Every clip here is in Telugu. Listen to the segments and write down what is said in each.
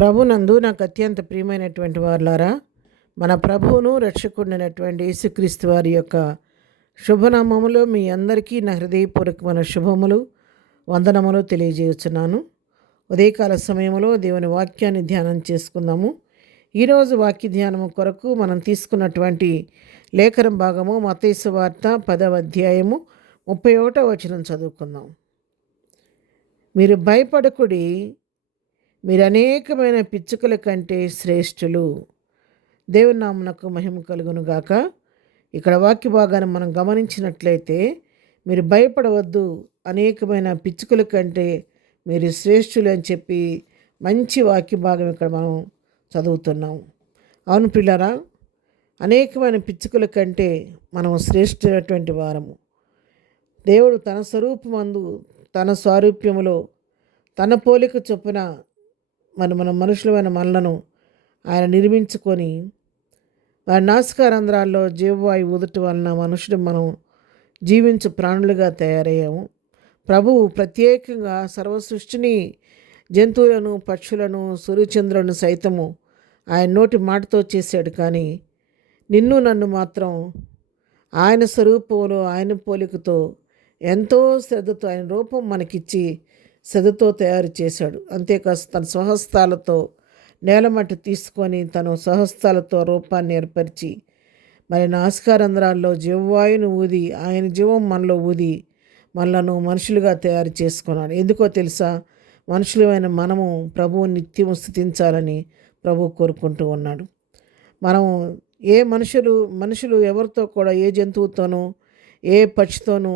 ప్రభునందు నాకు అత్యంత ప్రియమైనటువంటి వారులారా, మన ప్రభువును రక్షకుడినైనటువంటి యేసుక్రీస్తు వారి యొక్క శుభనామములో మీ అందరికీ నా హృదయపూర్వకమైన శుభములు వందనములు తెలియజేస్తున్నాను. ఉదయకాల సమయంలో దేవుని వాక్యాన్ని ధ్యానం చేసుకుందాము. ఈరోజు వాక్య ధ్యానము కొరకు మనం తీసుకున్నటువంటి లేఖన భాగము మత్తయి సువార్త 10వ అధ్యాయము 31వ వచనం చదువుకుందాం. మీరు భయపడకుడి, మీరు అనేకమైన పిచ్చుకల కంటే శ్రేష్ఠులు. దేవుని నామమునకు మహిమ కలుగును గాక. ఇక్కడ వాక్య భాగాన్ని మనం గమనించినట్లయితే, మీరు భయపడవద్దు, అనేకమైన పిచ్చుకల కంటే మీరు శ్రేష్ఠులు అని చెప్పి మంచి వాక్య భాగం ఇక్కడ మనం చదువుతున్నాం. అవును పిల్లరా, అనేకమైన పిచ్చుకల కంటే మనం శ్రేష్ఠమైనటువంటి వారము. దేవుడు తన స్వరూపమందు, తన స్వారూప్యములో, తన పోలిక చొప్పున మన మనుషులమైన మనలను ఆయన నిర్మించుకొని వారి నాసికారంధ్రాల్లో జీవవాయువు ఊదట వలన మనుషులు మనం జీవించు ప్రాణులుగా తయారయ్యాము. ప్రభువు ప్రత్యేకంగా సర్వ సృష్టిని, జంతువులను, పక్షులను, సూర్యచంద్రులను సైతము ఆయన నోటి మాటతో చేశాడు. కానీ నిన్ను నన్ను మాత్రం ఆయన స్వరూపంలో, ఆయన పోలికతో ఎంతో శ్రద్ధతో ఆయన రూపం మనకిచ్చి శ్రద్ధతో తయారు చేశాడు. అంతేకాదు తన స్వహస్తాలతో నేలమట్టి తీసుకొని తన స్వహస్తాలతో రూపాన్ని ఏర్పరిచి మరి నాసికారంధ్రాల్లో జీవవాయువును ఊది ఆయన జీవం మనలో ఊది మనలను మనుషులుగా తయారు చేసుకున్నాడు. ఎందుకో తెలుసా? మనుషులమైన మనము ప్రభువు నిత్యము స్తుతించాలని ప్రభువు కోరుకుంటూ ఉన్నాడు. మనం మనుషులు ఎవరితో కూడా, ఏ జంతువుతోనూ ఏ పక్షితోనూ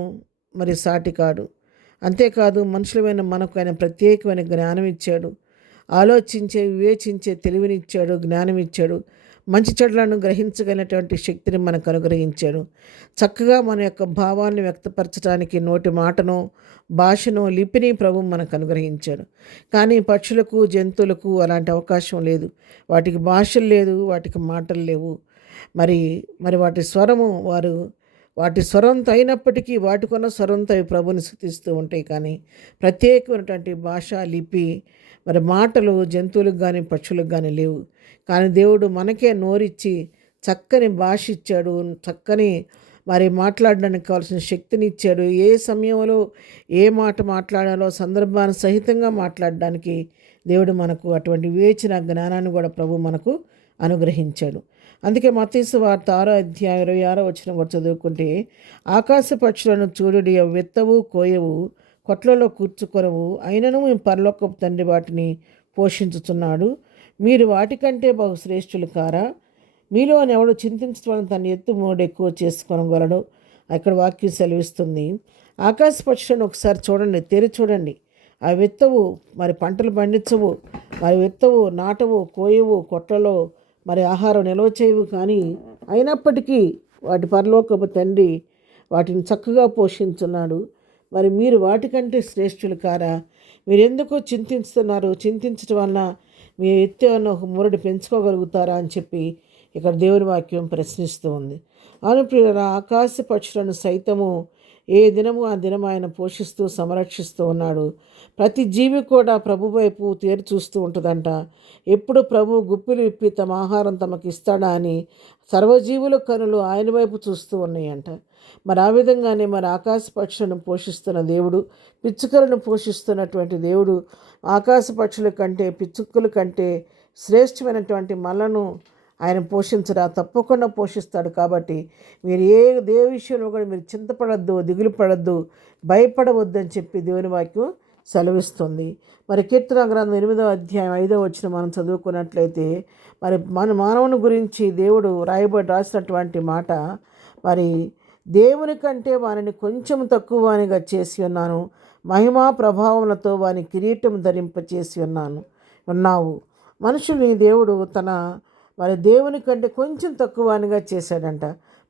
మరి సాటి కాడు. అంతేకాదు మనుషులమైన మనకు ఆయన ప్రత్యేకమైన జ్ఞానం ఇచ్చాడు. ఆలోచించే, వివేచించే తెలివినిచ్చాడు, జ్ఞానం ఇచ్చాడు. మంచి చెడులను గ్రహించగలిగినటువంటి శక్తిని మనకు అనుగ్రహించాడు. చక్కగా మన యొక్క భావాన్ని వ్యక్తపరచడానికి నోటి మాటను, భాషను, లిపిని ప్రభు మనకు అనుగ్రహించాడు. కానీ పక్షులకు, జంతువులకు అలాంటి అవకాశం లేదు. వాటికి భాషలు లేదు, వాటికి మాటలు లేవు. మరి వాటి స్వరంతో అయినప్పటికీ వాటికున్న స్వరంతో అవి ప్రభుని స్తుతిస్తూ ఉంటాయి. కానీ ప్రత్యేకమైనటువంటి భాష, లిపి, మరి మాటలు జంతువులకు కానీ పక్షులకు కానీ లేవు. కానీ దేవుడు మనకే నోరిచ్చి చక్కని భాష ఇచ్చాడు, చక్కని మరి మాట్లాడడానికి కావాల్సిన శక్తిని ఇచ్చాడు. ఏ సమయంలో ఏ మాట మాట్లాడాలో సందర్భాన్ని సహితంగా మాట్లాడడానికి దేవుడు మనకు అటువంటి వివేచన జ్ఞానాన్ని కూడా ప్రభు మనకు అనుగ్రహించాడు. అందుకే మత్తయి సువార్త 6వ అధ్యాయం 26వ వచనం కూడా చదువుకుంటే, ఆకాశ పక్షులను చూడుడి, అవి విత్తవు, కోయవు, కొట్లలో కూర్చుకొనవు, అయినను మీ పరలోకపు తండ్రి వాటిని పోషించుతున్నాడు. మీరు వాటికంటే బహు శ్రేష్ఠులు కారా? మీలో ఎవడు చింతించడం తన ఎత్తు మోడు ఎక్కువ చేసుకొనగలడు. అక్కడ వాక్యం సెలవిస్తుంది. ఆకాశ పక్షులను ఒకసారి చూడండి, తెరి చూడండి. అవి విత్తవు, మరి పంటలు పండించవు, మరి విత్తవు, నాటవు, కోయవు, కొట్లలో మరి ఆహారం నిల్వ చేయవు. కానీ అయినప్పటికీ వాటి పరలోకపు తండ్రి వాటిని చక్కగా పోషించున్నాడు. మరి మీరు వాటికంటే శ్రేష్ఠులు కారా? మీరు ఎందుకు చింతిస్తున్నారు? చింతించడం వలన మీ ఎత్తు అన్న ఒక మురడి పెంచుకోగలుగుతారా అని చెప్పి ఇక్కడ దేవుని వాక్యం ప్రశ్నిస్తూ ఉంది. అనుప్రియులారా, ఆకాశ పక్షులను సైతము ఏ దినము ఆ దినం ఆయన పోషిస్తూ సంరక్షిస్తూ ఉన్నాడు. ప్రతి జీవి కూడా ప్రభు వైపు తేరి చూస్తూ ఉంటుందంట. ఎప్పుడు ప్రభు గుప్పిలు విప్పి తమ ఆహారం తమకు ఇస్తాడా అని సర్వజీవుల కనులు ఆయన వైపు చూస్తూ ఉన్నాయంట. మరి ఆ విధంగానే మరి ఆకాశ పక్షులను పోషిస్తున్న దేవుడు, పిచ్చుకలను పోషిస్తున్నటువంటి దేవుడు ఆకాశ పక్షుల కంటే, పిచ్చుకల కంటే శ్రేష్టమైనటువంటి మనలను ఆయన పోషించరా? తప్పకుండా పోషిస్తాడు. కాబట్టి మీరు ఏ విషయంలో కూడా మీరు చింతపడద్దు, దిగులు పడద్దు, భయపడవద్దు అని చెప్పి దేవుని వాక్యం సెలవిస్తుంది. మరి కీర్తన గ్రంథం 8వ అధ్యాయం 5వ వచనం మనం చదువుకున్నట్లయితే, మరి మానవుని గురించి దేవుడు రాసినటువంటి మాట, మరి దేవుని కంటే వారిని కొంచెం తక్కువ వానిగా చేసి ఉన్నాను, మహిమా ప్రభావములతో వాని కిరీటం ధరింపచేసి ఉన్నావు. మనుషుల్ని దేవుడు మరి దేవుని కంటే కొంచెం తక్కువగా చేశాడంట.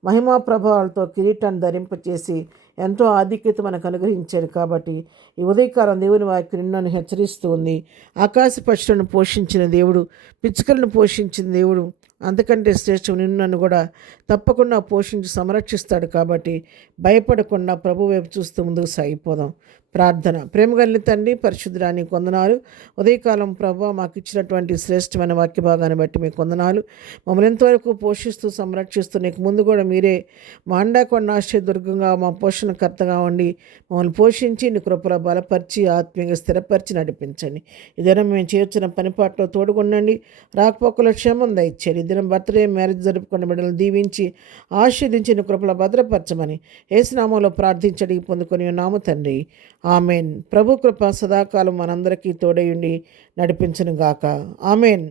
మహిమా ప్రభావాలతో కిరీటాన్ని ధరింపచేసి ఎంతో ఆధిక్యత మనకు అనుగ్రహించాడు. కాబట్టి ఈ ఉదయకాలం దేవుని వాక్యం నిన్ను హెచ్చరిస్తూ ఉంది. ఆకాశ పక్షులను పోషించిన దేవుడు, పిచ్చుకలను పోషించిన దేవుడు అంతకంటే శ్రేష్టం నిన్ను కూడా తప్పకుండా పోషించి సంరక్షిస్తాడు. కాబట్టి భయపడకుండా ప్రభు వైపు చూస్తూ ముందుకు సాగిపోదాం. ప్రార్థన. ప్రేమగలిగిన తండ్రి, పరిశుద్ధుడా నీకు వందనాలు. ఉదయకాలం ప్రభా మాకు ఇచ్చినటువంటి శ్రేష్టమైన వాక్య భాగాన్ని బట్టి మీకు వందనాలు. మమ్మల్ని ఎంతవరకు పోషిస్తూ సంరక్షిస్తూ నీకు ముందు కూడా మీరే మా అండాకొండ ఆశ్రయదుర్గంగా మా పోషణకర్తగా ఉండి మమ్మల్ని పోషించి నీ కృపలో బలపరిచి ఆత్మీయంగా స్థిరపరిచి నడిపించండి. ఈ దినం మేము చేర్చిన పనిపాట్లో తోడుగుండండి. రాకపోకల క్షేమం దయచేయండి. ఈ దినం బర్త్డే మ్యారేజ్ జరుపుకున్న బిడ్డలను దీవించి ఆశీర్దించి నీ కృపలో భద్రపరచమని యేసునామంలో ప్రార్థించడి పొందుకొని ఉన్నాము తండ్రి. ఆమెన్. ప్రభు కృప సదాకాలం మనందరికీ తోడయుండి నడిపించును గాక. ఆమెన్.